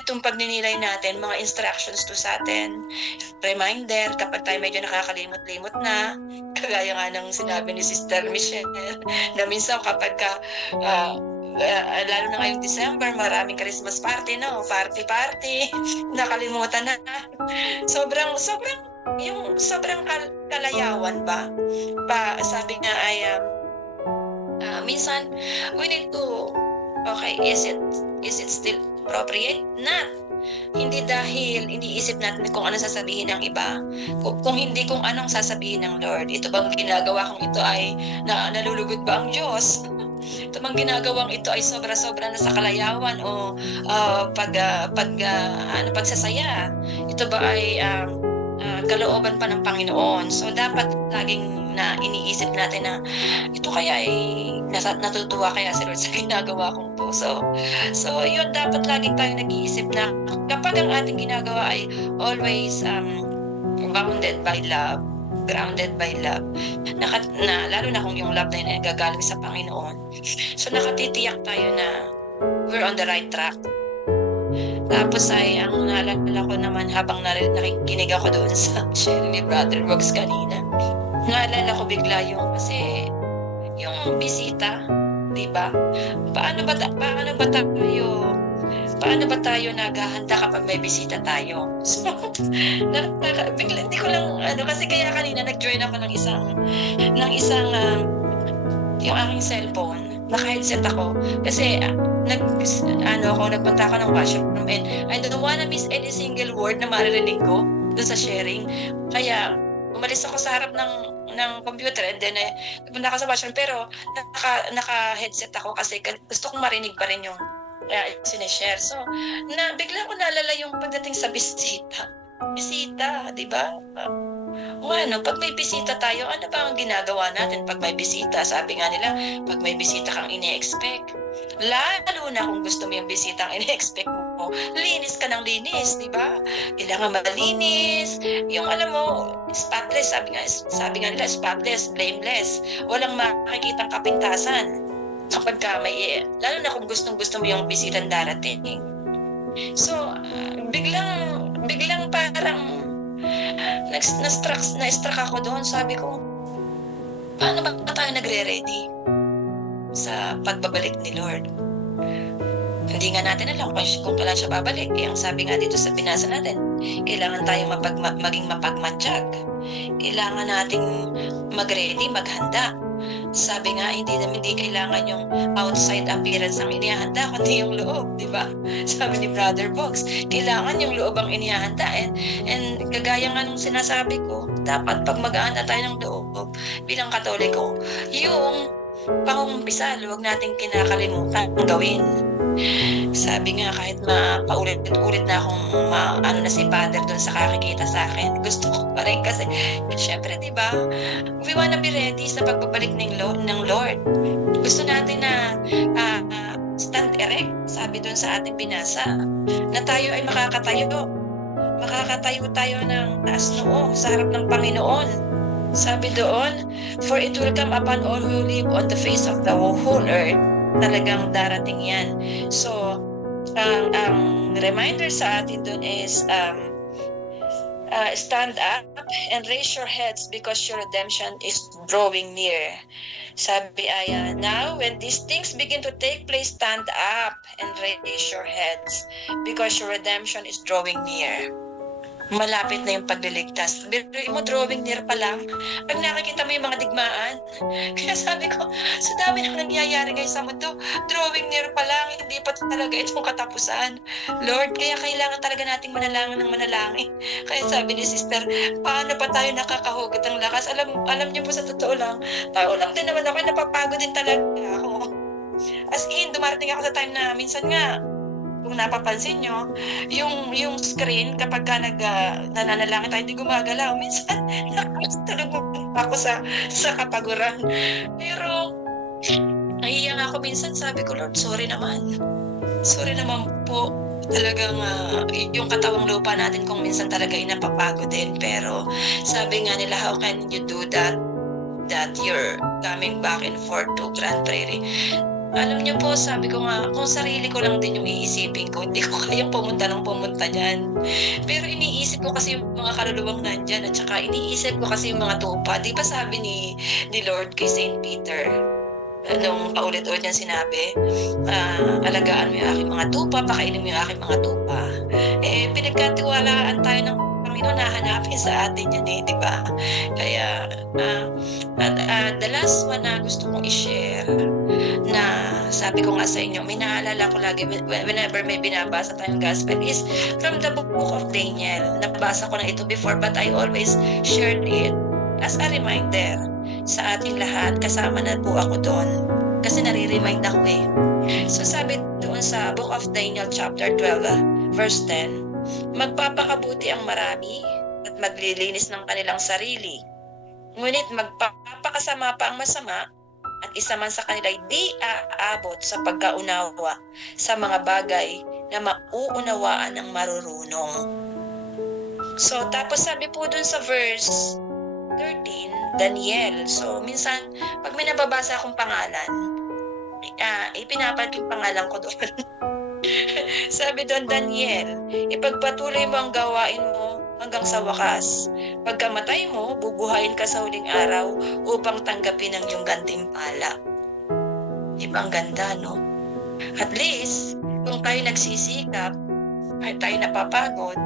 ganitong pagninilay natin, mga instructions to sa atin, reminder kapag tayo medyo nakakalimot-limot na, kagaya nga ng sinabi ni Sister Michelle, na minsan kapag lalo na ngayong December, maraming Christmas party, no? Party, nakalimutan na. Sobrang kalayawan ba? Sabi nga ay, minsan, we need to, okay, is it still appropriate? Not. Hindi dahil iniisip natin kung ano sasabihin ng iba, kung hindi kung anong sasabihin ng Lord. Ito bang ginagawa kong ito ay nalulugod ba ang Diyos? Ito bang ginagawang ito ay sobra-sobra na sa kalayawan o pagsasaya? Ito ba ay kalooban pa ng Panginoon? So dapat laging na iniisip natin na ito kaya ay natutuwa kaya si Lord sa ginagawa kong to. So yun, dapat laging tayo nag-iisip na kapag ang ating ginagawa ay always bounded by love, grounded by love, lalo na kung yung love na yun ay gagaling sa Panginoon. So nakatitiyak tayo na we're on the right track. Tapos ay ang naalala ko naman habang nakikinig ako doon sa sharing ni Brother Rox kanina, naalala ko bigla yung yung bisita, di ba? Paano ba tayo naghahanda kapag may bisita tayo? So, bigla, hindi ko lang, kasi kaya kanina nag-join ako ng isang yung aking cellphone, naka-headset ako, kasi nagpunta ako ng washroom, and I don't wanna miss any single word na maririnig ko doon sa sharing. Kaya, umalis ako sa harap ng computer, and then nagpunta ako sa washroom, pero naka-headset ako kasi gusto kong marinig pa rin yung sineshare. So, bigla ko naalala yung pagdating sa bisita, di ba? Pag may bisita tayo, ano ba ang ginagawa natin pag may bisita? Sabi nga nila, pag may bisita kang ini-expect, lalo na kung gusto mo yung bisita ang ini-expect mo, linis ka ng linis, di ba? Kailangan malinis, yung alam mo, spotless, sabi nga nila, spotless, blameless, walang makikitang kapintasan. Kapag lalo na kung gustong-gusto mo yung bisitang darating. So, biglang parang na-struck ako doon. Sabi ko, paano ba tayo nagre-ready sa pagbabalik ni Lord? Hindi nga natin alam kung kailan siya babalik. Ang sabi nga dito sa binasa natin, kailangan tayong maging mapagmatsyag. Kailangan nating mag-ready, maghanda. Sabi nga, hindi kailangan yung outside appearance ang inihahanda, kundi yung loob, di ba? Sabi ni Brother Box, kailangan yung loob ang inihahanda. And kagaya nga nung sinasabi ko, dapat pag mag-ahanda tayo ng loob bilang Katoliko, yung pangungumpisal, huwag nating kinakalimutan gawin. Sabi nga, kahit paulit-ulit na akong na si Father doon sa kakikita sa akin, gusto ko pa rin kasi syempre, di ba, we wanna be ready sa pagbabalik ng Lord. Gusto natin na stand erect, sabi doon sa ating binasa, na tayo ay makakatayo tayo ng taas noo sa harap ng Panginoon. Sabi doon, for it will come upon all who live on the face of the whole earth. Talagang darating yan. So, ang reminder sa atin dun is stand up and raise your heads because your redemption is drawing near. Sabi ay, now when these things begin to take place, stand up and raise your heads because your redemption is drawing near. Malapit na yung pagliligtas. Biruin mo, drawing near pa lang. Pag nakikita mo yung mga digmaan, kaya sabi ko, sa dami nang nangyayari ngayon sa mundo, drawing near pa lang, hindi pa talaga itong katapusan. Lord, kaya kailangan talaga nating manalangin ng manalangin. Kaya sabi ni Sister, paano pa tayo nakakahugot ng lakas? Alam niyo po, sa totoo lang, tao lang din naman ako, napapagod din talaga ako. As in, dumarating ako sa time na minsan nga, kung napapansin nyo, yung screen kapag ka nananalangin tayo, hindi gumagalaw. Minsan, nakatulog ako sa kapaguran. Pero, nahiya nga ako minsan, sabi ko, Lord, sorry naman po. Talagang yung katawang lupa natin kung minsan talaga ay napapagod din. Pero, sabi nga nila, how can you do that you're coming back and forth to Grand Prairie? Alam niyo po, sabi ko nga, kung sarili ko lang din yung iisipin ko, hindi ko kayang pumunta ng pumunta diyan. Pero iniisip ko kasi yung mga kaluluwang nandiyan at saka iniisip ko kasi yung mga tupa. 'Di ba sabi ni Lord kay Saint Peter, nung paulit-ulit niyang sinabi, alagaan mo yung aking mga tupa, pakainin mo yung aking mga tupa. Pinagkatiwalaan tayo ng Panginoon na hanapin sa atin yan di ba? Kaya, the last one na gusto kong i-share, na sabi ko nga sa inyo, may naalala ko lagi whenever may binabasa tayong gospel is from the book of Daniel. Nabasa ko na ito before but I always shared it as a reminder sa ating lahat. Kasama na po ako doon kasi nare-remind ako So sabi doon sa book of Daniel chapter 12 verse 10, magpapakabuti ang marami at maglilinis ng kanilang sarili. Ngunit magpapakasama pa ang masama at isa man sa kanila ay di aabot sa pagkaunawa sa mga bagay na mauunawaan ng marurunong. So, tapos sabi po dun sa verse 13, Daniel. So, minsan, pag may nababasa akong pangalan, ipinapalit yung pangalan ko doon. Sabi doon, Daniel, ipagpatuloy mo ang gawain mo hanggang sa wakas. Pagkamatay mo, bubuhayin ka sa huling araw upang tanggapin ang iyong gantimpala. Ibang ganda, no? At least, kung tayo nagsisikap, ay tayo napapagod,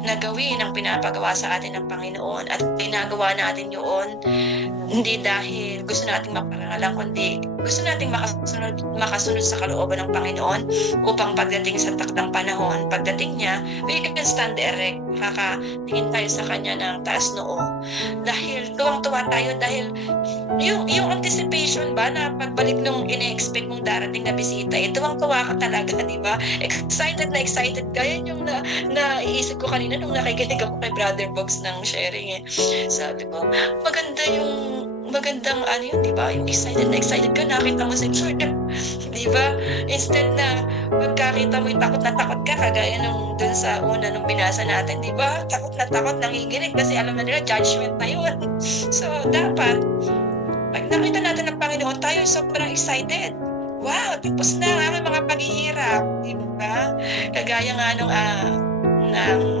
na gawin ang pinapagawa sa atin ng Panginoon at ginagawa natin yun, hindi dahil gusto nating maparangalan, kundi gusto nating makasunod sa kalooban ng Panginoon upang pagdating sa takdang panahon, pagdating niya, we can stand erect, kakatingin tayo sa Kanya ng taas noo. Dahil tuwang-tuwa tayo dahil yung anticipation ba na pagbalik nung ine-expect mong darating na bisita, tuwang-tuwa ka talaga, di ba? Excited ka. Yan yung naiisip ko kanina nung nakikinig ako kay Brother Bogs ng sharing Sabi ko, magandang yun, di ba? Yung excited ka, nakita mo sa Lord, di ba? Instead na pagkakita mo yung takot na takot ka, kagaya nung dun sa una nung binasa natin, di ba? Takot na takot, nanginginig kasi alam na nila, judgment na yun. So, dapat, pag nakita natin ng Panginoon, tayo sobrang excited. Wow, tapos na ang aming mga paghihirap, di ba? Kagaya nga nung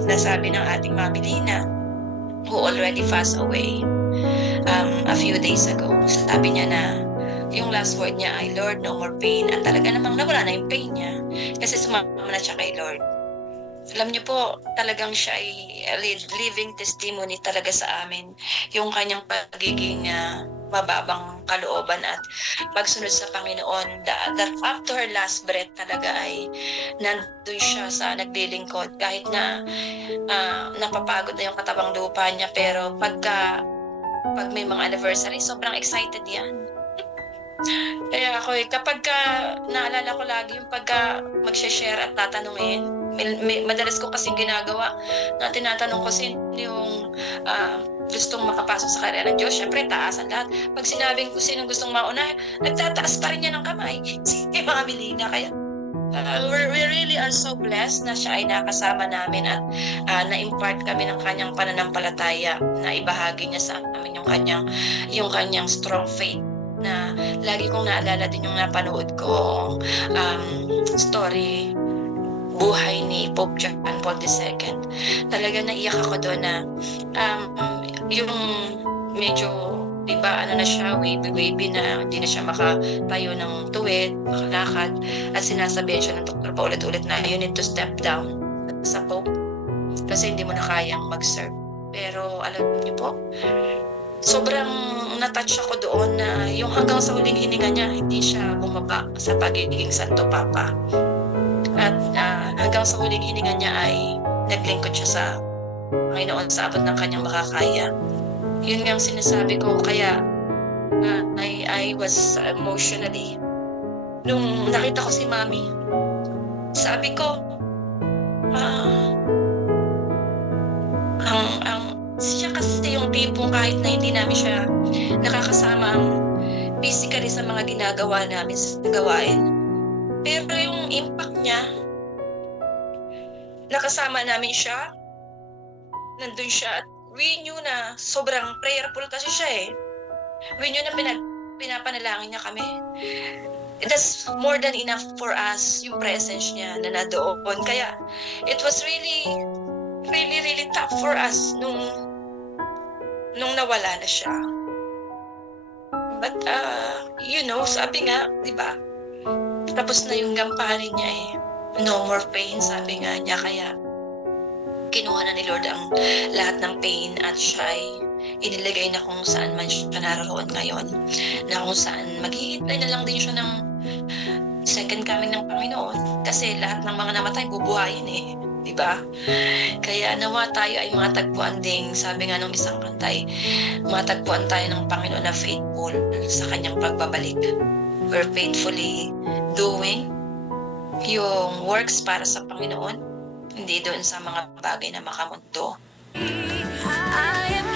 nasabi ng ating Mami Lina, who already passed away a few days ago. Sabi niya na yung last word niya ay, Lord, no more pain. At talaga namang nawala na yung pain niya kasi sumama na siya kay Lord. Alam niyo po, talagang siya ay living testimony talaga sa amin. Yung kanyang pagiging mababang kalooban at pagsunod sa Panginoon, that after her last breath talaga ay nandun siya sa naglilingkod kahit na napapagod na yung katabang lupa niya, pero pag may mga anniversary, sobrang excited yan. Kaya ako kapag naalala ko lagi yung pagka mag-share at tatanungin, madalas ko kasing ginagawa na tinatanong ko sino yung gustong makapasok sa karera ng Diyos. Siyempre, taasan lahat. Pag sinabing ko sino gustong mauna, nagtataas pa rin niya ng kamay. Si Mami Lina. Kaya we really are so blessed na siya ay nakasama namin at na-impart kami ng kanyang pananampalataya, na ibahagi niya sa amin yung kanyang strong faith, na lagi kong naalala din yung napanood ko story, buhay ni Pope John Paul II. Talaga naiyak ako doon na yung medyo, diba, na siya, wavy na, hindi na siya makatayo ng tuwid, makalakad, at sinasabihan siya ng doktor paulit-ulit na you need to step down sa Pope kasi hindi mo na kayang mag-serve. Pero alam niyo po, sobrang natouch ako doon na yung hanggang sa huling hininga niya, hindi siya bumaba sa pagiging Santo Papa. At hanggang sa huling hininga niya ay naglingkod siya sa Panginoon sa abot ng kanyang makakaya. Yun nga ang sinasabi ko, kaya I was emotionally nung nakita ko si Mami. Sabi ko, siya kasi yung tipong kahit na hindi namin siya nakakasama physically sa mga ginagawa namin sa gawain, pero yung impact niya, nakasama namin siya, nandun siya, at we knew na sobrang prayerful kasi siya We knew na pinapanalangin niya kami. that's more than enough for us, yung presence niya na nadoon. Kaya it was really tough for us nung nawala na siya. But sabi nga, di ba, tapos na yung gampanin niya eh. No more pain, sabi nga niya. Kaya kinuha na ni Lord ang lahat ng pain at siya ay inilagay na kung saan man siya naroon ngayon, na kung saan maghihintay na lang din siya ng second coming ng Panginoon, kasi lahat ng mga namatay bubuhayin eh, di ba? Kaya nawa tayo ay matagpuan ding, sabi nga nung isang kantay, matagpuan tayo ng Panginoon na faithful sa kanyang pagbabalik. We're faithfully doing yung works para sa Panginoon, hindi doon sa mga bagay na makamundo. I am